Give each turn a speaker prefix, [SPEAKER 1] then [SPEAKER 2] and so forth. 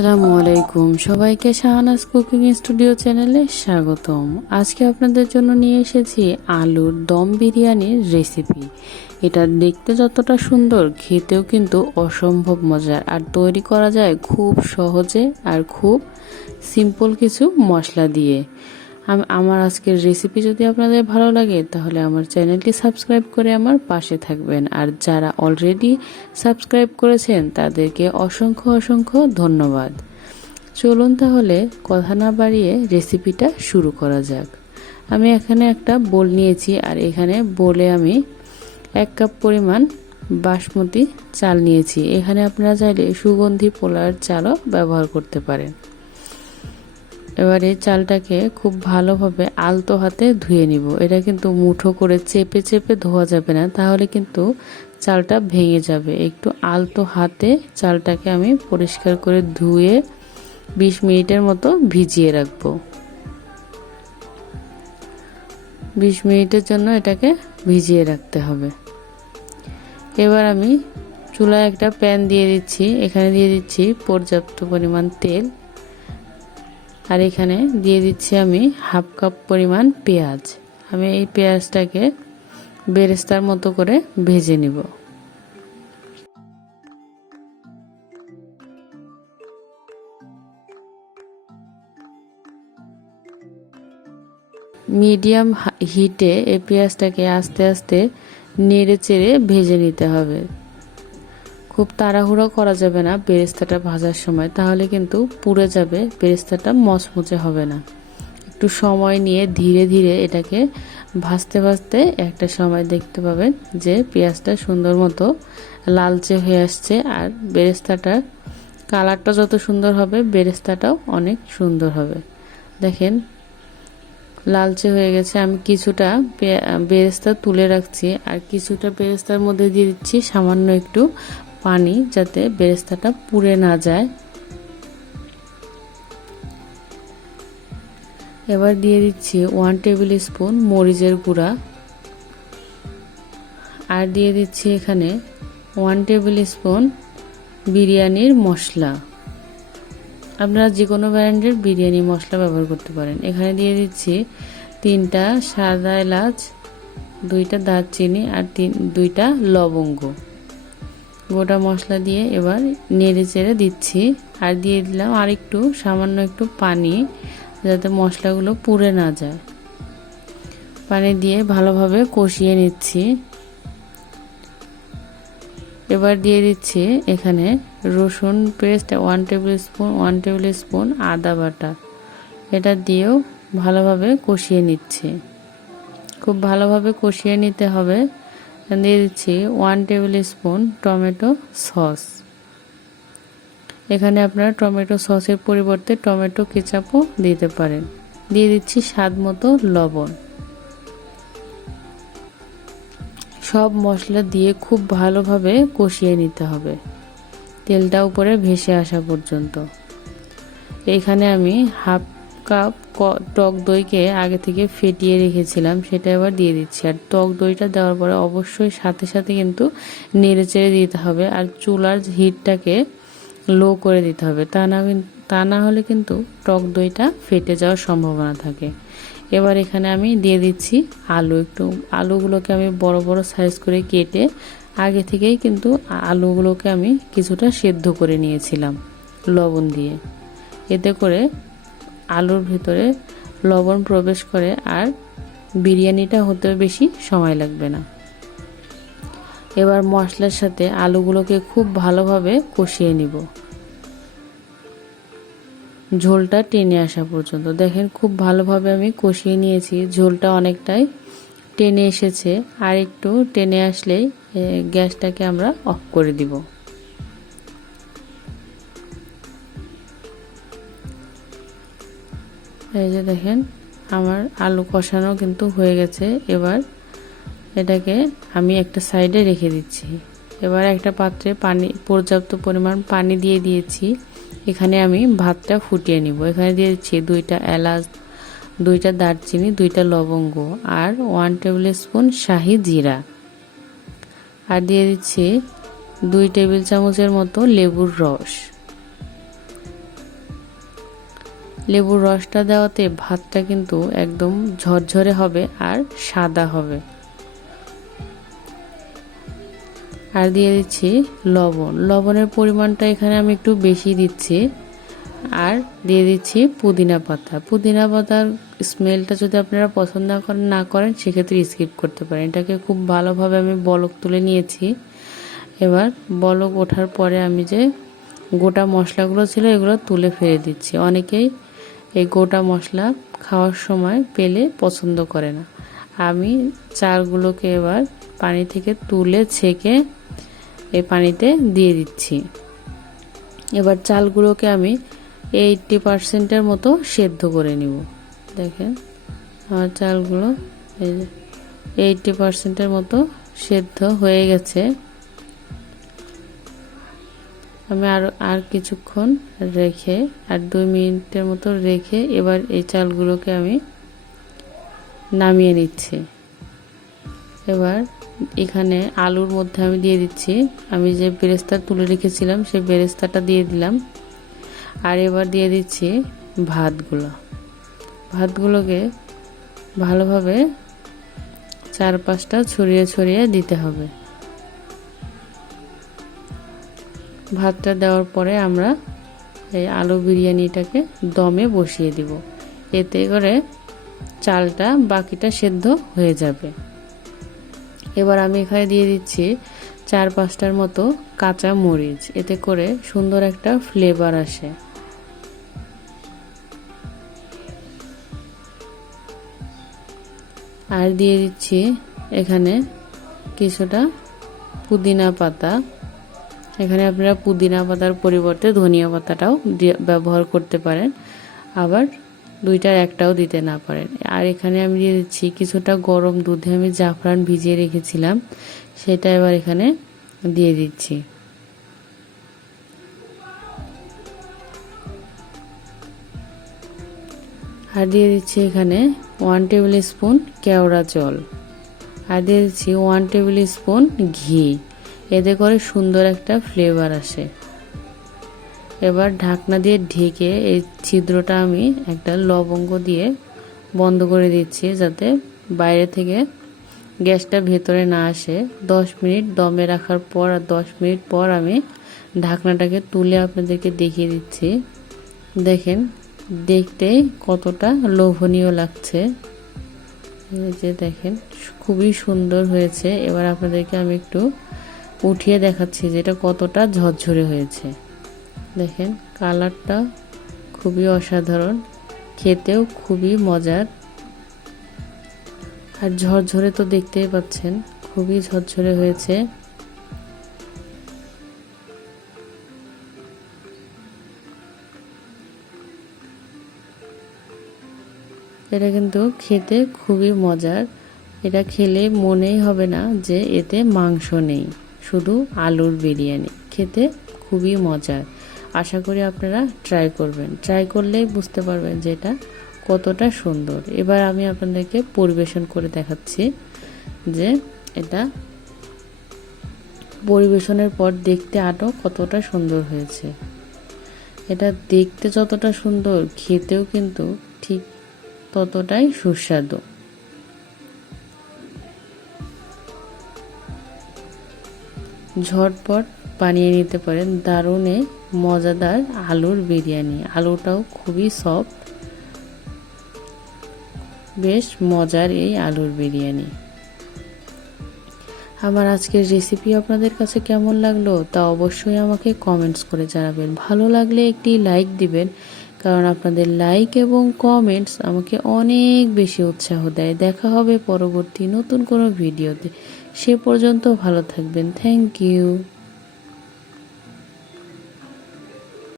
[SPEAKER 1] আসসালামু আলাইকুম। সবাইকে শাহানাজ কুকিং স্টুডিও চ্যানেলে স্বাগতম। আজকে আপনাদের জন্য নিয়ে এসেছি আলুর দম বিরিয়ানির রেসিপি। এটা দেখতে যতটা সুন্দর, খেতেও কিন্তু অসম্ভব মজার। আর তৈরি করা যায় খুব সহজে আর খুব সিম্পল কিছু মশলা দিয়ে। আমার আজকের রেসিপি যদি আপনাদের ভালো লাগে, তাহলে আমার চ্যানেলটি সাবস্ক্রাইব করে আমার পাশে থাকবেন। আর যারা অলরেডি সাবস্ক্রাইব করেছেন, তাদেরকে অসংখ্য অসংখ্য ধন্যবাদ। চলুন তাহলে কথা না বাড়িয়ে রেসিপিটা শুরু করা যাক। আমি এখানে একটা বোল নিয়েছি, আর এখানে বোলে আমি এক কাপ পরিমাণ বাসমতি চাল নিয়েছি। এখানে আপনারা চাইলে সুগন্ধি পোলার চালও ব্যবহার করতে পারেন। এবারে চালটাকে খুব ভালোভাবে আলতো হাতে ধুয়ে নিব। এটা কিন্তু মুঠো করে চেপে চেপে ধোয়া যাবে না, তাহলে কিন্তু চালটা ভেঙে যাবে। একটু আলতো হাতে চালটাকে আমি পরিষ্কার করে ধুয়ে বিশ মিনিটের মতো ভিজিয়ে রাখব। বিশ মিনিটের জন্য এটাকে ভিজিয়ে রাখতে হবে। এবার আমি চুলায় একটা প্যান দিয়ে দিচ্ছি। এখানে দিয়ে দিচ্ছি পর্যাপ্ত পরিমাণ তেল। আর এখানে দিয়ে দিচ্ছি আমি হাফ কাপ পরিমাণ পেঁয়াজ। আমি এই পেঁয়াজটাকে বেরেস্তার মতো করে ভেজে নিব। মিডিয়াম হিটে এই পেঁয়াজটাকে আস্তে আস্তে নেড়ে চেড়ে ভেজে নিতে হবে। খুব তাড়াহুড়ো করা যাবে না বেরেস্তাটা ভাজার সময়, তাহলে কিন্তু পুড়ে যাবে, বেরেস্তাটা মচমচে হবে না। একটু সময় নিয়ে ধীরে ধীরে এটাকে ভাজতে ভাজতে একটা সময় দেখতে পাবেন যে পেঁয়াজটা সুন্দর মতো লালচে হয়ে আসছে আর বেরেস্তাটার কালারটা যত সুন্দর হবে, বেরেস্তাটাও অনেক সুন্দর হবে। দেখেন, লালচে হয়ে গেছে। আমি কিছুটা বেরেস্তা তুলে রাখছি আর কিছুটা বেরেস্তার মধ্যে দিয়ে দিচ্ছি সামান্য একটু পানি যাতে বেরেস্তাটা পুড়ে না যায়। এবার দিয়ে দিচ্ছি ওয়ান টেবিল স্পুন মরিচের গুঁড়া। আর দিয়ে দিচ্ছি এখানে ওয়ান টেবিল স্পুন বিরিয়ানির মশলা। আপনারা যে কোনো ব্র্যান্ডের বিরিয়ানি মশলা ব্যবহার করতে পারেন। এখানে দিয়ে দিচ্ছি তিনটা সাদা এলাচ, দুইটা দারচিনি আর তিন, দুইটা লবঙ্গ। গোটা মশলা দিয়ে এবার নেড়ে চেড়ে দিচ্ছি। আর দিয়ে দিলাম আর একটু সামান্য একটু পানি, যাতে মশলাগুলো পুড়ে না যায়। পানি দিয়ে ভালোভাবে কষিয়ে নিচ্ছি। এবার দিয়ে দিচ্ছি এখানে রসুন paste one tablespoon one tablespoon আদা বাটা। এটা দিয়েও ভালোভাবে কষিয়ে নিচ্ছি। খুব ভালোভাবে কষিয়ে নিতে হবে। দিয়ে দিচ্ছি one tablespoon tomato sauce এখানে আপনারা টমেটো সসের পরিবর্তে টমেটো কেচাপও দিতে পারেন। দিয়ে দিচ্ছি স্বাদ মতো লবণ। সব মশলা দিয়ে খুব ভালোভাবে কষিয়ে নিতে হবে। তেলটা উপরে ভেসে আসা পর্যন্ত। এখানে আমি হাফ কাপ টক দইকে আগে থেকে ফেটিয়ে রেখেছিলাম, সেটা এবার দিয়ে দিচ্ছি। আর টক দইটা দেওয়ার পরে অবশ্যই সাথে সাথে কিন্তু নেড়ে চেড়ে দিতে হবে আর চুলার হিটটাকে লো করে দিতে হবে। তা না তা না হলে কিন্তু টক দইটা ফেটে যাওয়ার সম্ভাবনা থাকে। এবার এখানে আমি দিয়ে দিচ্ছি আলু। একটু আলুগুলোকে আমি বড় বড় সাইজ করে কেটে আগে থেকেই কিন্তু আলুগুলোকে আমি কিছুটা সেদ্ধ করে নিয়েছিলাম লবণ দিয়ে। এতে করে আলুর ভিতরে লবণ প্রবেশ করে আর বিরিয়ানিটা হতে বেশি সময় লাগবে না। এবার মশলার সাথে আলুগুলোকে খুব ভালোভাবে কষিয়ে নিব। ঝোলটা টেনে আসা পর্যন্ত। দেখেন খুব ভালোভাবে আমি কষিয়ে নিয়েছি। ঝোলটা অনেকটাই টেনে এসেছে। আর একটু টেনে আসলেই গ্যাসটাকে আমরা অফ করে দিব। এই যে দেখেন, আমার আলু কষানো কিন্তু হয়ে গেছে। এবার এটাকে আমি একটা সাইডে রেখে দিচ্ছি। এবার একটা পাত্রে পানি, পর্যাপ্ত পরিমাণ পানি দিয়ে দিয়েছি। এখানে আমি ভাতটা ফুটিয়ে নিব। এখানে দিয়ে দিচ্ছি দুইটা এলাচ, দুইটা দারচিনি, দুইটা লবঙ্গ আর ওয়ান টেবিল স্পুন শাহি জিরা। আর দিয়ে দিচ্ছি দুই টেবিল চামচের মতো লেবুর রস। লেবুর রসটা দেওয়াতে ভাতটা কিন্তু একদম ঝরঝরে হবে আর সাদা হবে। আর দিয়ে দিচ্ছি লবণ। লবণের পরিমাণটা এখানে আমি একটু বেশি দিচ্ছি। আর দিয়ে দিচ্ছি পুদিনা পাতা। পুদিনা পাতার স্মেলটা যদি আপনারা পছন্দ করেন না করেন, সেক্ষেত্রে স্কিপ করতে পারেন। এটাকে খুব ভালোভাবে আমি বলক তুলে নিয়েছি। এবার বলক ওঠার পরে আমি যে গোটা মশলাগুলো ছিল, এগুলো তুলে ফেলে দিচ্ছি। অনেকেই এই গোটা মশলা খাওয়ার সময় পেলে পছন্দ করে না। আমি চালগুলোকে এবার পানি থেকে তুলে ছেঁকে এই পানিতে দিয়ে দিচ্ছি। এবার চালগুলোকে আমি এইটটি পারসেন্টের মতো সেদ্ধ করে নিব। দেখেন, আমার চালগুলো এইটটি পারসেন্টের মতো সেদ্ধ হয়ে গেছে। আমি আর আর কিছুক্ষণ রেখে, আর দুই মিনিটের মতো রেখে এবার এই চালগুলোকে আমি নামিয়ে নিচ্ছি। এবার এখানে আলুর মধ্যে আমি দিয়ে দিচ্ছি। আমি যে বেরেস্তা তুলে রেখেছিলাম, সেই বেরেস্তাটা দিয়ে দিলাম। আর এবার দিয়ে দিচ্ছি ভাতগুলো। ভাতগুলোকে ভালোভাবে চার পাঁচটা ছড়িয়ে ছড়িয়ে দিতে হবে। ভাতটা দেওয়ার পরে আমরা এই আলু বিরিয়ানিটাকে দমে বসিয়ে দিব। এতে করে চালটা বাকিটা সেদ্ধ হয়ে যাবে। এবার আমি এখানে দিয়ে দিচ্ছি চার পাঁচটার মতো কাঁচা মরিচ। এতে করে সুন্দর একটা ফ্লেভার আসে। আর দিয়ে দিচ্ছি এখানে কিছুটা পুদিনা পাতা। এখানে আপনারা পুদিনা পাতার পরিবর্তে ধনিয়া পাতাটাও ব্যবহার করতে পারেন। আবার দুইটার একটাও দিতে না পারেন। আর এখানে আমি দিয়ে দিচ্ছি কিছুটা গরম দুধে আমি জাফরান ভিজিয়ে রেখেছিলাম, সেটা এবার এখানে দিয়ে দিচ্ছি। আর দিয়ে দিচ্ছি এখানে ওয়ান টেবিল স্পুন কেওড়া জল। আর দিয়ে দিচ্ছি ওয়ান টেবিল স্পুন ঘি। এতে করে সুন্দর একটা ফ্লেভার আসে। এবার ঢাকনা দিয়ে ঢেকে এই ছিদ্রটা আমি একটা লবঙ্গ দিয়ে বন্ধ করে দিচ্ছি যাতে বাইরে থেকে গ্যাসটা ভেতরে না আসে। দশ মিনিট দমে রাখার পর আর দশ মিনিট পর আমি ঢাকনাটাকে তুলে আপনাদেরকে দেখিয়ে দিচ্ছি। দেখেন, দেখতে কতটা লোভনীয় লাগছে। এই যে দেখেন, খুবই সুন্দর হয়েছে। এবার আপনাদেরকে আমি একটু উঠিয়ে দেখাচ্ছি যেটা কতটা ঝরঝরে হয়েছে। দেখেন, কালারটা খুবই অসাধারণ, খেতেও খুবই মজার। আর ঝরঝরে তো দেখতেই পাচ্ছেন, খুবই ঝরঝরে হয়েছে। এটা কিন্তু খেতে খুবই মজার। এটা খেলে মনেই হবে না যে এতে মাংস নেই। শুধু আলুর বিরিয়ানি। খেতে খুবই মজার। আশা করি আপনারা ট্রাই করবেন। ট্রাই করলেই বুঝতে পারবেন যে এটা কতটা সুন্দর। এবার আমি আপনাদেরকে পরিবেশন করে দেখাচ্ছি যে এটা পরিবেশনের পর দেখতে আরও কতটা সুন্দর হয়েছে। এটা দেখতে যতটা সুন্দর, খেতেও কিন্তু ঠিক ততটাই সুস্বাদু। ঝটপট বানিয়ে নিতে পারেন। দারুণে মজাদার আলুর বিরিয়ানি। আলুটাও খুবই সফট বেশ মজার এই আলুর বিরিয়ানি। আমার আজকের রেসিপি আপনাদের কাছে কেমন লাগল তা অবশ্যই আমাকে কমেন্টস করে জানাবেন। ভালো লাগলে একটি লাইক দিবেন, কারণ আপনাদের লাইক এবং কমেন্টস আমাকে অনেক বেশি উৎসাহ দেয়। দেখা হবে পরবর্তী নতুন কোনো ভিডিওতে সে পর্যন্ত ভালো থাকবেন। Thank you